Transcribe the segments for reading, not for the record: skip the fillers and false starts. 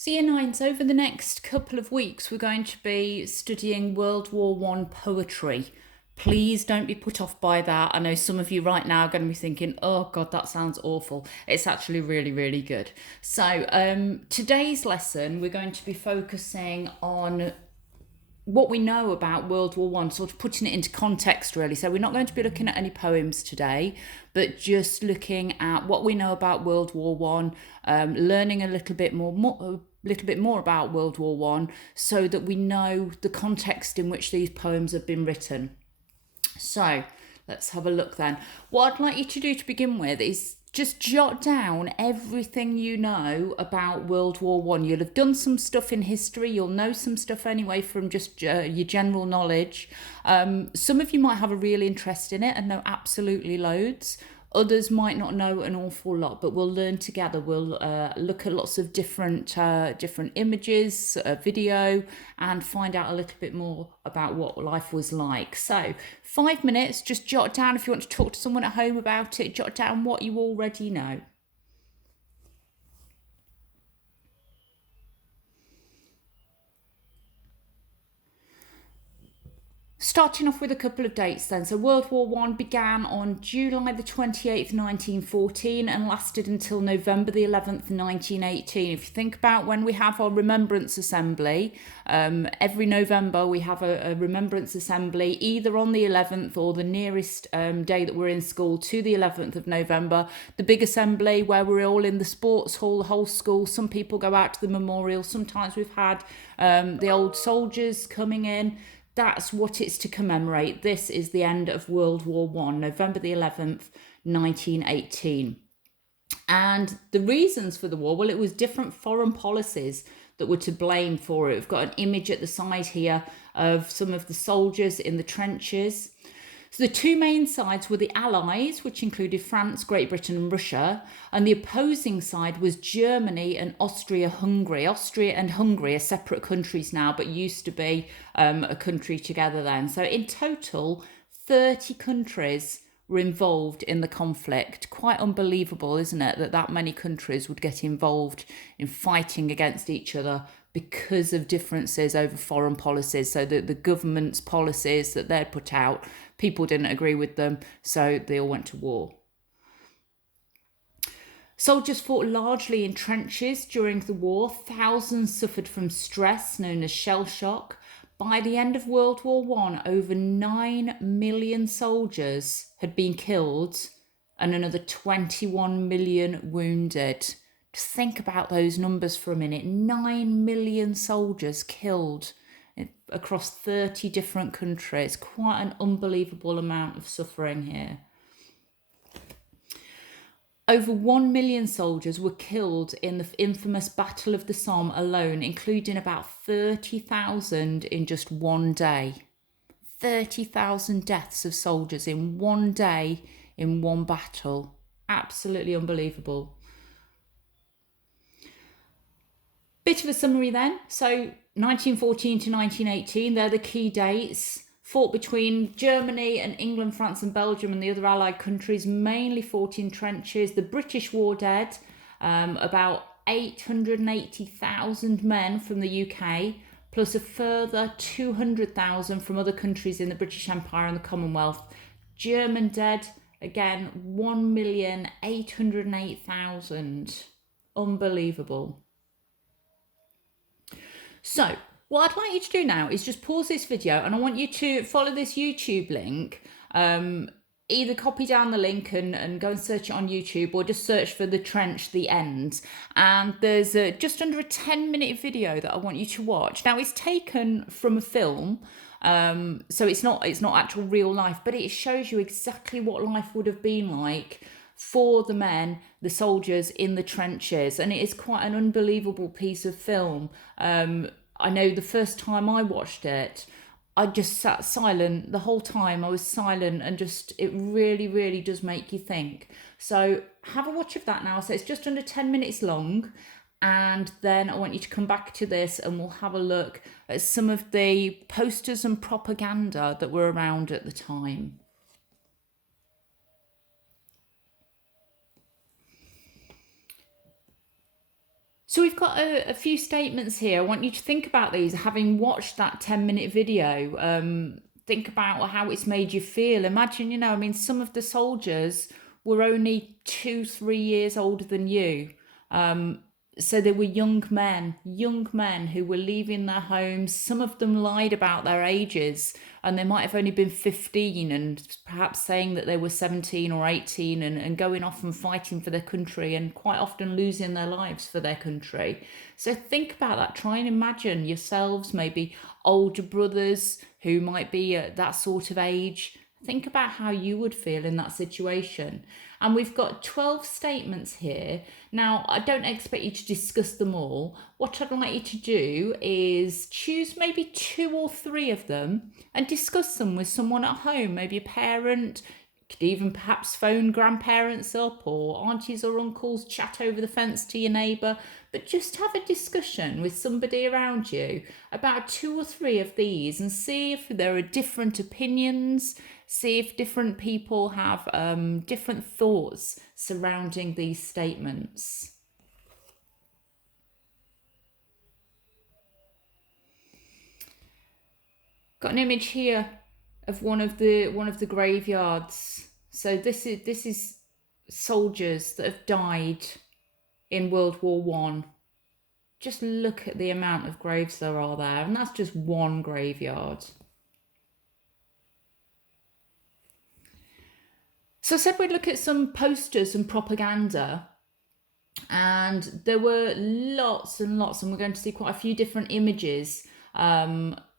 So year nines, over the next couple of weeks, we're going to be studying World War One poetry. Please don't be put off by that. I know some of you right now are going to be thinking, oh God, that sounds awful. It's actually really, really good. So today's lesson, we're going to be focusing on what we know about World War One, sort of putting it into context, really. So we're not going to be looking at any poems today, but just looking at what we know about World War One, learning a little bit more about World War One, so that we know the context in which these poems have been written. So let's have a look then. What I'd like you to do to begin with is just jot down everything you know about World War One. You'll have done some stuff in history. You'll know some stuff anyway from just your general knowledge. Some of you might have a real interest in it and know absolutely loads. Others might not know an awful lot, but we'll learn together. We'll look at lots of different images, video, and find out a little bit more about what life was like. So 5 minutes, just jot down, if you want to talk to someone at home about it, jot down what you already know. Starting off with a couple of dates then. So World War One began on July the 28th, 1914 and lasted until November the 11th, 1918. If you think about when we have our Remembrance Assembly, every November we have a Remembrance Assembly either on the 11th or the nearest day that we're in school to the 11th of November. The big assembly where we're all in the sports hall, the whole school. Some people go out to the memorial. Sometimes we've had the old soldiers coming in. That's what it's to commemorate. This is the end of World War One, November the 11th, 1918. And the reasons for the war, well, it was different foreign policies that were to blame for it. We've got an image at the side here of some of the soldiers in the trenches. So the two main sides were the Allies, which included France, Great Britain and Russia, and the opposing side was Germany and Austria-Hungary. Austria and Hungary are separate countries now, but used to be a country together then. So in total, 30 countries were involved in the conflict. Quite unbelievable, isn't it, that many countries would get involved in fighting against each other because of differences over foreign policies. So the government's policies that they'd put out, people didn't agree with them, so they all went to war. Soldiers fought largely in trenches during the war. Thousands suffered from stress, known as shell shock. By the end of World War One, over 9 million soldiers had been killed and another 21 million wounded. Just think about those numbers for a minute. 9 million soldiers killed across 30 different countries. Quite an unbelievable amount of suffering here. Over 1 million soldiers were killed in the infamous Battle of the Somme alone, including about 30,000 in just one day. 30,000 deaths of soldiers in one day in one battle. Absolutely unbelievable. Bit of a summary then. So 1914 to 1918, they're the key dates. Fought between Germany and England, France and Belgium and the other allied countries, mainly fought in trenches. The British war dead, about 880,000 men from the UK, plus a further 200,000 from other countries in the British Empire and the Commonwealth. German dead, again, 1,808,000. Unbelievable. So what I'd like you to do now is just pause this video and I want you to follow this YouTube link. Either copy down the link and go and search it on YouTube, or just search for The Trench, The End. And there's just under a 10-minute video that I want you to watch. Now, it's taken from a film, so it's not actual real life, but it shows you exactly what life would have been like for the men, the soldiers in the trenches. And it is quite an unbelievable piece of film. I know the first time I watched it, I just sat silent the whole time. I was silent, and just, it really, really does make you think. So have a watch of that now. So it's just under 10 minutes long. And then I want you to come back to this and we'll have a look at some of the posters and propaganda that were around at the time. So we've got a few statements here. I want you to think about these, having watched that 10-minute video. Think about how it's made you feel. Imagine, I mean, some of the soldiers were only 2-3 years older than you. So they were young men who were leaving their homes. Some of them lied about their ages, and they might have only been 15 and perhaps saying that they were 17 or 18 and going off and fighting for their country and quite often losing their lives for their country. So think about that. Try and imagine yourselves, maybe older brothers who might be at that sort of age. Think about how you would feel in that situation. And we've got 12 statements here. Now, I don't expect you to discuss them all. What I'd like you to do is choose maybe 2 or 3 of them and discuss them with someone at home, maybe a parent. You could even perhaps phone grandparents up, or aunties or uncles, chat over the fence to your neighbour. But just have a discussion with somebody around you about 2 or 3 of these and see if there are different opinions, see if different people have different thoughts surrounding these statements. Got an image here of one of the graveyards. So this is soldiers that have died in World War One. Just look at the amount of graves there are there, and that's just one graveyard. So I said we'd look at some posters and propaganda, and there were lots and lots, and we're going to see quite a few different images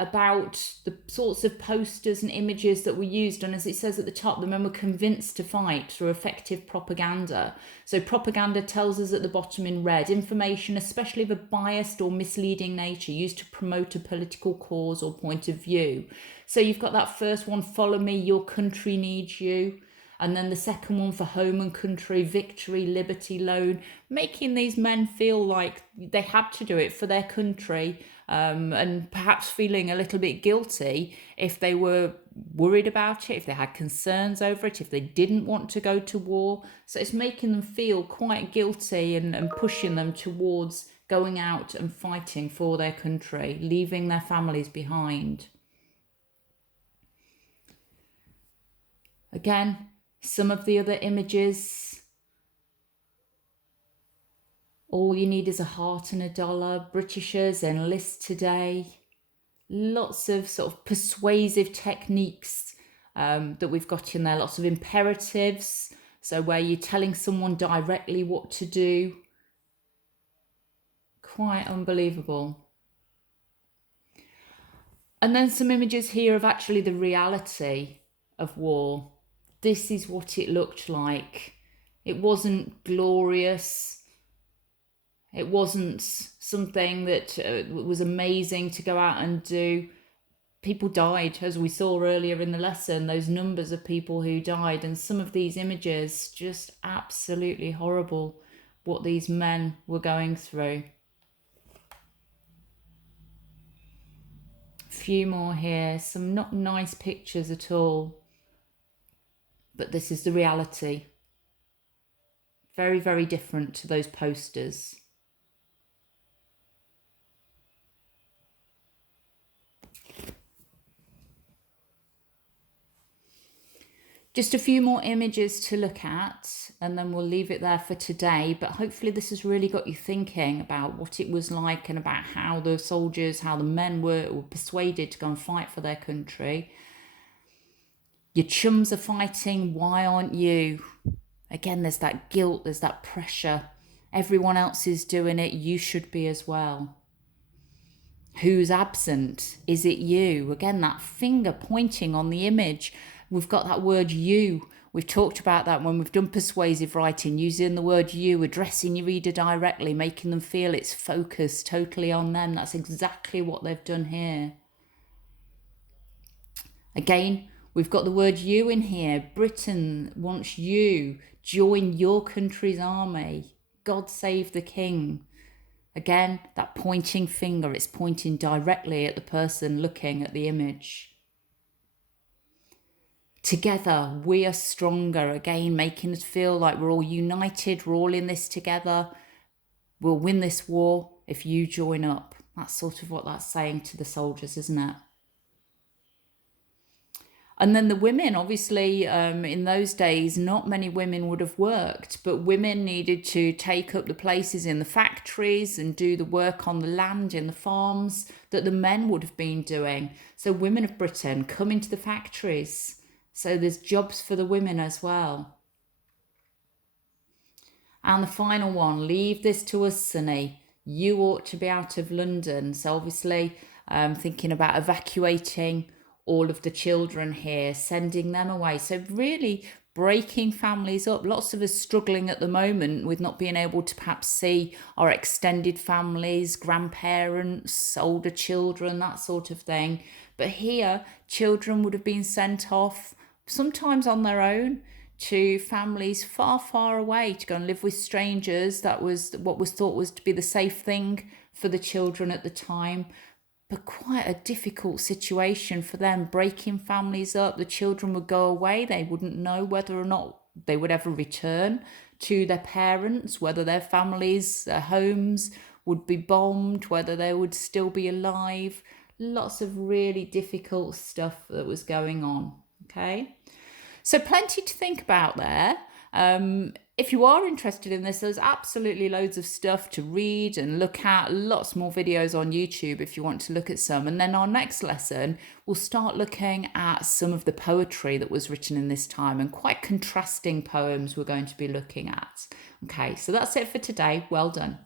about the sorts of posters and images that were used. And as it says at the top, the men were convinced to fight through effective propaganda. So propaganda tells us at the bottom in red, information, especially of a biased or misleading nature, used to promote a political cause or point of view. So you've got that first one, follow me, your country needs you. And then the second one for home and country, victory, liberty, loan, making these men feel like they had to do it for their country, and perhaps feeling a little bit guilty if they were worried about it, if they had concerns over it, if they didn't want to go to war. So it's making them feel quite guilty and pushing them towards going out and fighting for their country, leaving their families behind. Again, some of the other images, all you need is a heart and $1. Britishers enlist today. Lots of sort of persuasive techniques that we've got in there. Lots of imperatives. So where you're telling someone directly what to do. Quite unbelievable. And then some images here of actually the reality of war. This is what it looked like. It wasn't glorious. It wasn't something that was amazing to go out and do. People died, as we saw earlier in the lesson, those numbers of people who died. And some of these images, just absolutely horrible, what these men were going through. A few more here, some not nice pictures at all. But this is the reality. Very, very different to those posters. Just a few more images to look at, and then we'll leave it there for today. But hopefully this has really got you thinking about what it was like and about how the soldiers, how the men were persuaded to go and fight for their country. Your chums are fighting, why aren't you? Again, there's that guilt, there's that pressure. Everyone else is doing it, you should be as well. Who's absent? Is it you? Again, that finger pointing on the image. We've got that word you. We've talked about that when we've done persuasive writing, using the word you, addressing your reader directly, making them feel it's focused totally on them. That's exactly what they've done here. Again, we've got the word you in here. Britain wants you. Join your country's army. God save the king. Again, that pointing finger, it's pointing directly at the person looking at the image. Together, we are stronger. Again, making us feel like we're all united, we're all in this together. We'll win this war if you join up. That's sort of what that's saying to the soldiers, isn't it? And then the women, obviously, in those days, not many women would have worked, but women needed to take up the places in the factories and do the work on the land in the farms that the men would have been doing. So women of Britain come into the factories. So there's jobs for the women as well. And the final one, leave this to us, Sonny. You ought to be out of London. So obviously, thinking about evacuating all of the children here, sending them away. So really breaking families up. Lots of us struggling at the moment with not being able to perhaps see our extended families, grandparents, older children, that sort of thing. But here, children would have been sent off, sometimes on their own, to families far, far away to go and live with strangers. That was what was thought was to be the safe thing for the children at the time. But quite a difficult situation for them, breaking families up. The children would go away. They wouldn't know whether or not they would ever return to their parents, whether their families, their homes would be bombed, whether they would still be alive. Lots of really difficult stuff that was going on. Okay. So plenty to think about there. If you are interested in this, there's absolutely loads of stuff to read and look at, lots more videos on YouTube if you want to look at some. And then our next lesson, we'll start looking at some of the poetry that was written in this time, and quite contrasting poems we're going to be looking at. Okay, so that's it for today. Well done.